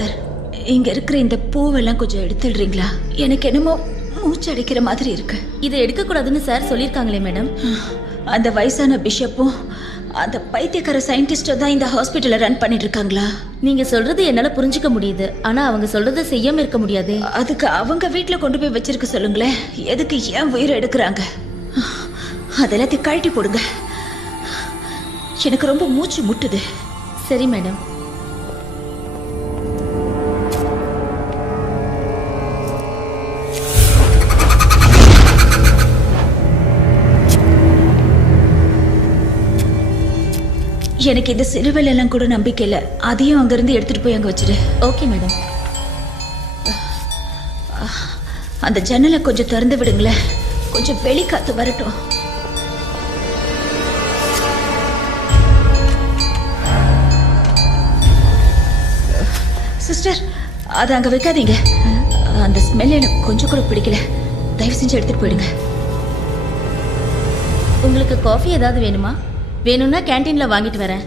Sir, இங்க இருக்கிற இந்த பூவெல்லாம் கொஞ்சம் எடுத்துடுறீங்களா? எனக்கு என்னமோ மூச்சு அடைக்கிற மாதிரி இருக்கு. இதை எடுக்கக்கூடாதுன்னு சார் சொல்லியிருக்காங்களே மேடம். அந்த வயசான பிஷப்பும் அந்த பைத்தியக்கார சயின்டிஸ்டும் தான் இந்த ஹாஸ்பிட்டலை ரன் பண்ணிட்டு இருக்காங்களா? நீங்க சொல்றது என்னால புரிஞ்சுக்க முடியுது, ஆனா அவங்க சொல்றதை செய்யாம இருக்க முடியாது. அதுக்கு அவங்க வீட்டுல கொண்டு போய் வச்சிருக்க சொல்லுங்களேன். எதுக்கு ஏன் உயிரை எடுக்கிறாங்க? அதெல்லாத்தையும் கழட்டி போடுங்க. எனக்கு ரொம்ப மூச்சு முட்டுது. சரி மேடம். எனக்கு இந்த சிலுவையில் எல்லாம் கூட நம்பிக்கை இல்லை. அதையும் அங்கிருந்து எடுத்துட்டு போய் அங்க வச்சிரு. Okay madam. அந்த ஜன்னலை கொஞ்சம் திறந்து விடுங்களேன், கொஞ்சம் வெளி காத்து வரட்டும். சிஸ்டர், அதை அங்க வைக்காதீங்க. அந்த ஸ்மெல் எனக்கு கொஞ்சம் கூட பிடிக்கல. தயவு செஞ்சு எடுத்துட்டு போயிடுங்க. உங்களுக்கு காஃபி ஏதாவது வேணுமா? வேணும்னா கேண்டீன்ல வாங்கிட்டு வரேன்.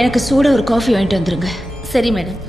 எனக்கு சூட ஒரு காஃபி வாங்கிட்டு வந்துருங்க. சரி மேடம்.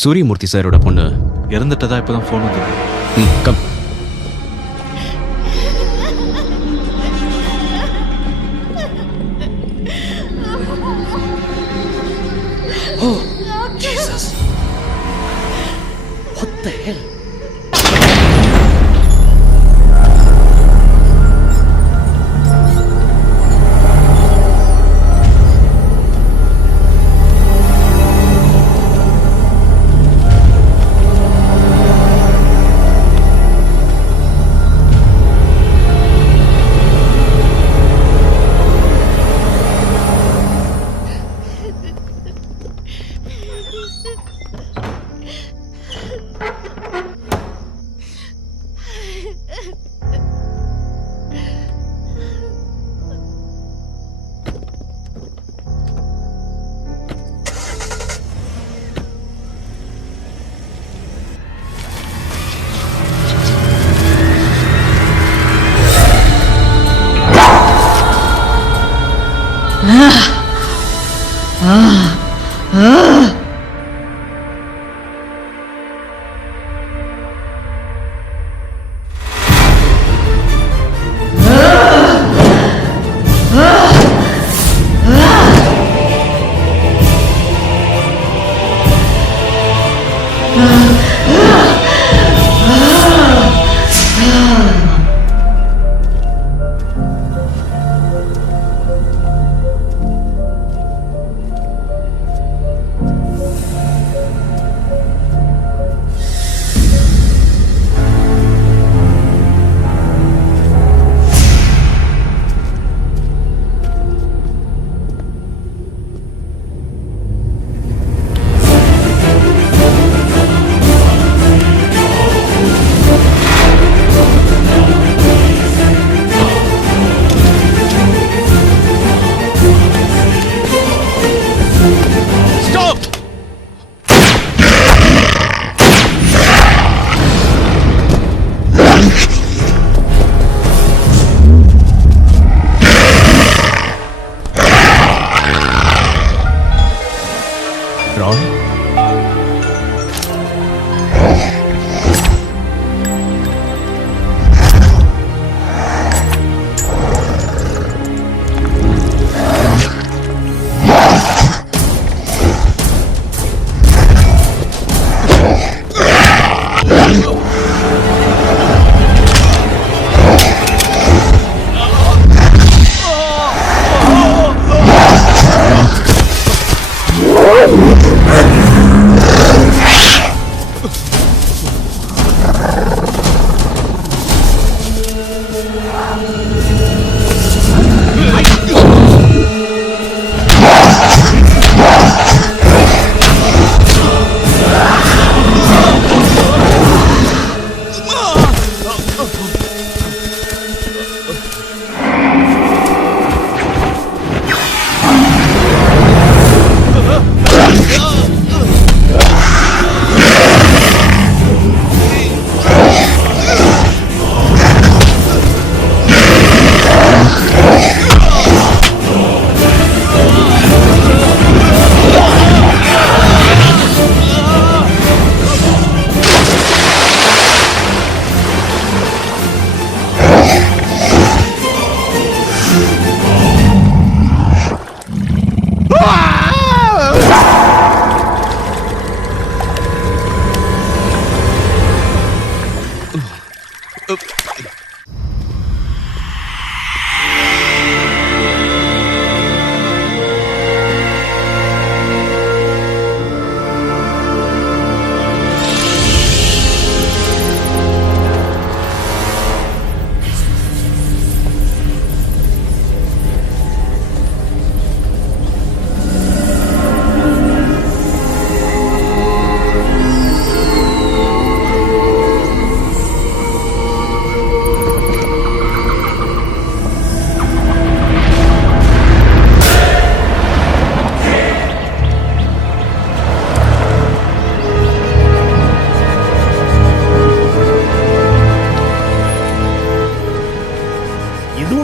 சூரியமூர்த்தி சாரோட பொண்ணு இறந்துட்டதா இப்பதான் ஃபோன் வந்தது. Come. Oh, Jesus. What the hell?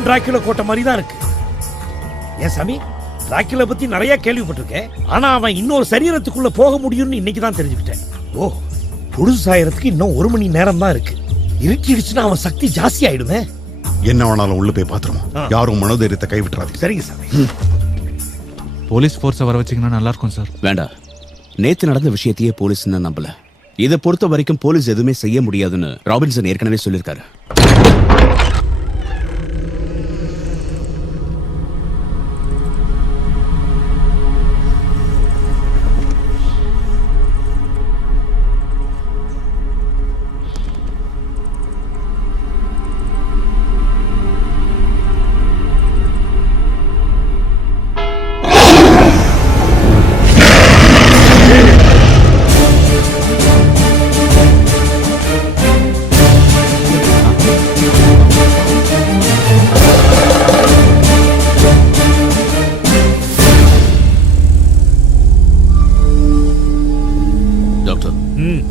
Dracula கோட்டை மாதிரி தான் இருக்கு. ஏன் சாமி, டிராக்குலா பத்தி நிறைய கேள்விப்பட்டிருக்கேன். ஆனா அவன் இன்னொரு சரீரத்துக்குள்ள போக முடியும்னு இன்னைக்கு தான் தெரிஞ்சுக்கிட்டேன். ஓ, பொழுது சாயறதுக்கு இன்னும் 1 மணி நேரம் தான் இருக்கு. இருட்டிடுச்சுன்னா அவன் சக்தி ஜாஸ்தி ஆயிடுமே. என்ன வேணாலும் உள்ள போய் பாத்துருவோம். யாரும் மனோதைரியத்தை கைவிட்டுறாதீங்க. சரிங்க சாமி. போலீஸ் ஃபோர்ஸை வர வச்சிங்கன்னா நல்லா இருக்கும் சார். வேண்டாம், நேத்து நடந்த விஷயத்தையே போலீஸ் நம்பல. இதை பொறுத்த வரைக்கும் போலீஸ் எதுவுமே செய்ய முடியாதுன்னு ராபின்சன் ஏற்கனவே சொல்லியிருக்காரு.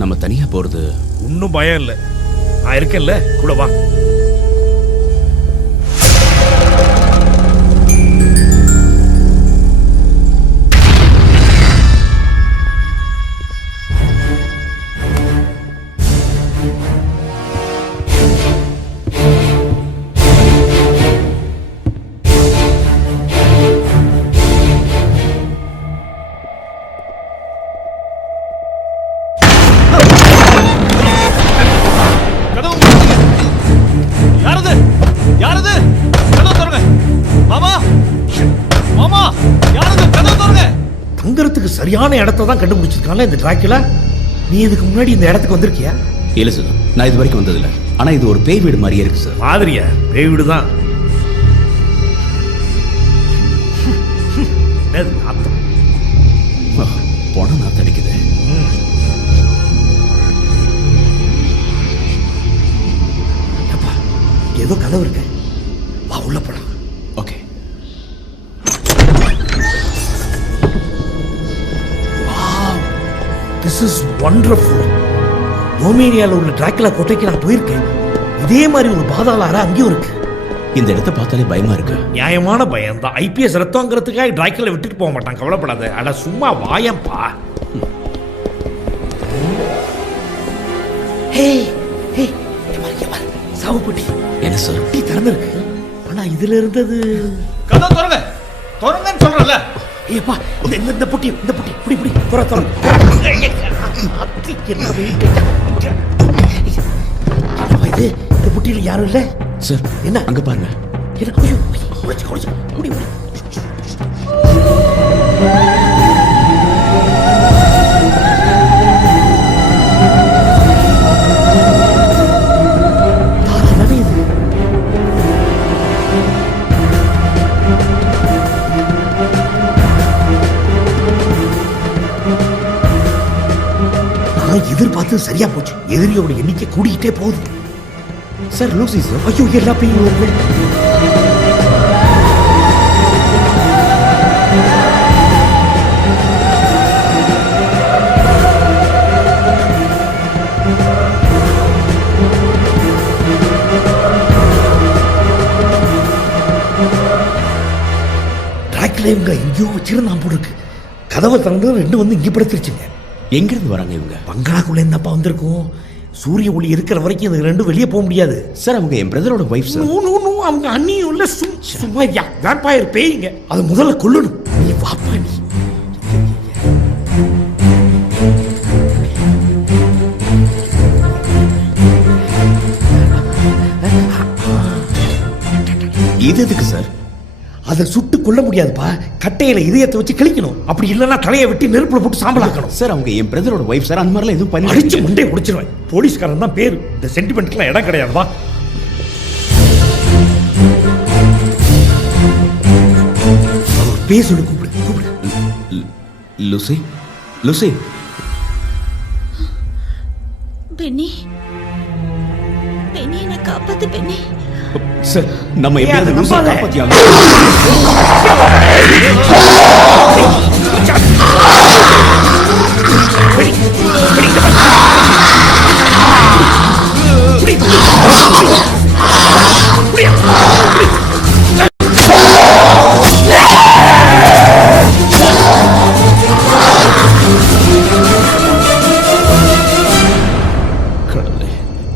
நம்ம தனியா போறது ஒன்னும் பயம் இல்ல, நான் இருக்கேன்ல, கூட வா. சரியான இடத்த தான் கண்டுபிடிச்சிருக்கான்ல இந்த டிராக்குலா. நீ இதுக்கு முன்னாடி இந்த இடத்துக்கு வந்திருக்கியா? இல்ல சார், நான் இது வரைக்கும் வந்ததில்ல. ஆனா இது ஒரு பேய் வீடு மாதிரியே இருக்கு சார். மாதிரியா? பேய் வீடு தான். போன நாத்து அடிக்குது. ஏதோ கதவு இருக்கு, வா உள்ள போலாம். ஓகே. This is wonderful. ரோமேனியாவில் உள்ள டிராக்குலா கோட்டைக்கு நான் போயிருக்கேன். இதே மாதிரி ஒரு பாதாள அறை அங்கேயும் இருக்கு. இந்த இடத்தை பார்த்தாலே பயமா இருக்கு. நியாயமான பயம் தான். ஐபிஎஸ் ரத்தங்கிறதுக்காக டிராக்குலா விட்டுட்டு போக மாட்டான், கவலைப்படாத. அட சும்மா வாயம்பா. சாவுப்பட்டி என்ன சார்? டீ திறந்துருக்கு, ஆனா இதுல இருந்தது. கதவு திறங்க, திறங்கன்னு சொல்றல. ஏப்பா, இந்த புட்டி இப்படி இப்படி புற திறந்து. என்ன வெயிட் இது? இந்த புட்டியில் யாரும் இல்ல சார். என்ன அங்க பாருங்க. என்ன? ஐயோ, குடிச்சு முடி. எதிர்பார்த்து சரியா போச்சு. எதிரியோட எண்ணிக்கை கூடிக்கிட்டே போகுது. Sir Lucy sir. ஐயோ, எல்லா பேயும் வருது. டிராக்ல இவங்க எங்கேயோ வச்சிருந்தான் போல இருக்கு. கதவை திறந்து ரெண்டு வந்து இங்கே படுத்துருச்சுங்க. எங்கிருந்து வராங்க இவங்க? பங்களாக்குள்ள என்னப்பா வந்திருக்கும்? சூரிய ஒளி இருக்கிற வரைக்கும் இது ரெண்டும் வெளியே போக முடியாது. சார் அவங்க என் பிரதரோட வைஃப் சார். நோ, அவங்க அண்ணியும் இல்ல, சும்மா வேம்பாயர் பேய்ங்க. அது முதல்ல கொல்லணும். நீ வாப்பா நீ. இது எதுக்கு சார்? அதை சுட்டு கொல்ல முடியாதுப்பா. கட்டையில இதயத்தை வச்சு கிழிக்கணும். அப்படி இல்லைன்னா தலையை வெட்டி நெருப்புல போட்டு சாம்பலாக்கணும். சார் அவங்க என் பிரதரோட வைஃப் சார். அந்த மாதிரிலாம் எதுவும் பண்ணி அடிச்சு முண்டே முடிச்சிருவேன். போலீஸ்காரன் தான் பேரு. இந்த சென்டிமெண்ட்லாம் இடம் கிடையாதுவா. பேசு, கூப்பிடு. Lucy, Lucy. பென்னி, என்னை காப்பாத்து பென்னி. சார் நம்ம எப்படியாவது லூசி காப்பாத்தியாங்க.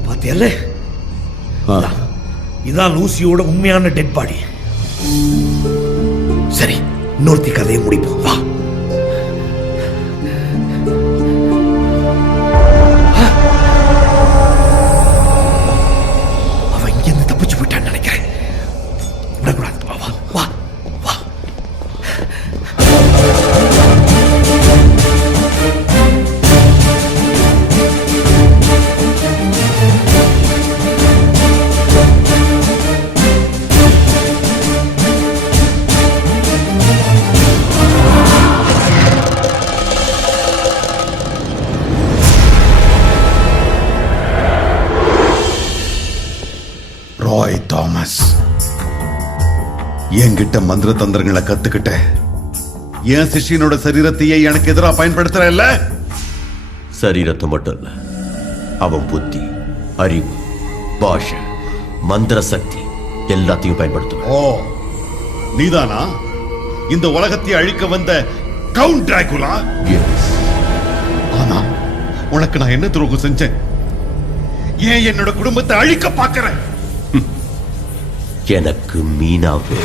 பாத்தியல்ல, இதான் லூசியோட உண்மையான டெட் பாடி. சரி, இன்னொருத்தி கதையை முடிப்போம் வா. அவன் இங்கிருந்து தப்பிச்சு போயிட்டான்னு நினைக்கிறேன். விடக்கூடாது. வா வா வா. ராய் தாமஸ், என்கிட்ட மந்திர தந்திரங்களை கத்துக்கிட்ட என் சிஷ்யனோட சரீரத்தையே எனக்கு எதிராக பயன்படுத்துற இல்ல? சரீரத்தை மட்டும் இல்ல, அவன் புத்தி, அறிவு, பாஷை, மந்திர சக்தி எல்லாத்தையும் பயன்படுத்துவான். ஓ, நீதானா இந்த உலகத்தை அழிக்க வந்த கவுண்ட் டிராகுலா? ஆனா உனக்கு நான் என்ன துரோகம் செஞ்சேன்? ஏன் என்னோட குடும்பத்தை அழிக்க பார்க்கிறேன்? எனக்கு மீனாவே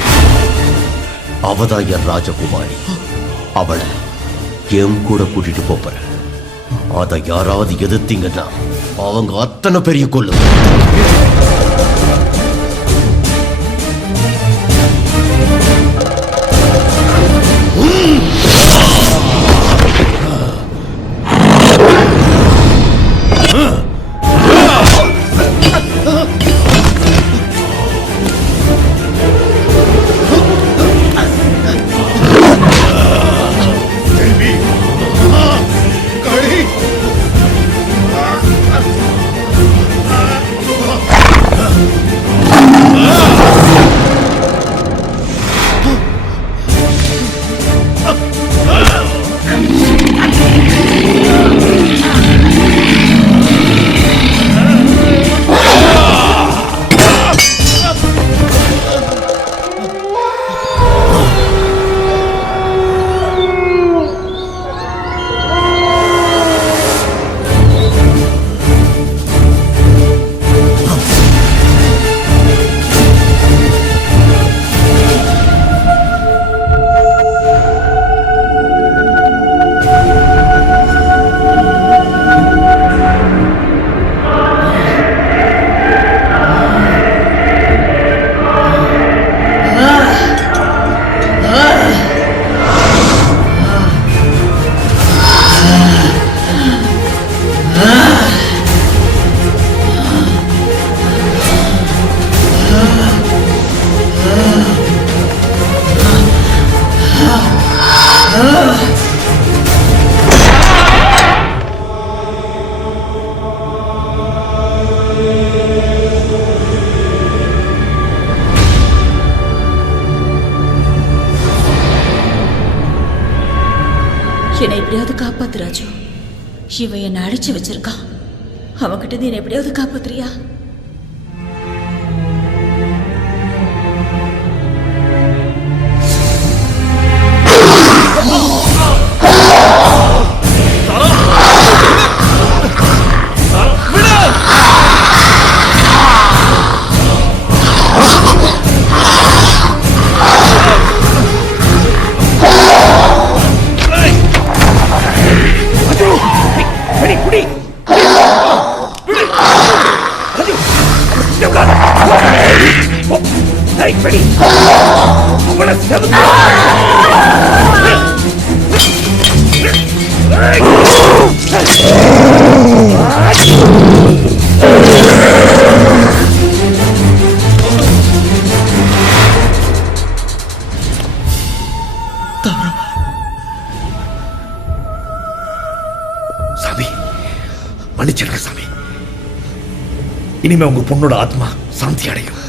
அவதான் என் ராஜகுமாரி. அவளை என் கூட கூட்டிட்டு போறேன். அதை யாராவது எதிர்த்தீங்கன்னா அவங்க அத்தனை பெரிய கொள்ளு. இவன் என்னை அடிச்சு வச்சிருக்கான். அவன்கிட்ட நீ என்னை எப்படியாவது காப்பாத்துறியா? சாமி, மன்னிச்சிடுங்க சாமி. இனிமே உங்க பொண்ணோட ஆத்மா சாந்தி அடையும்.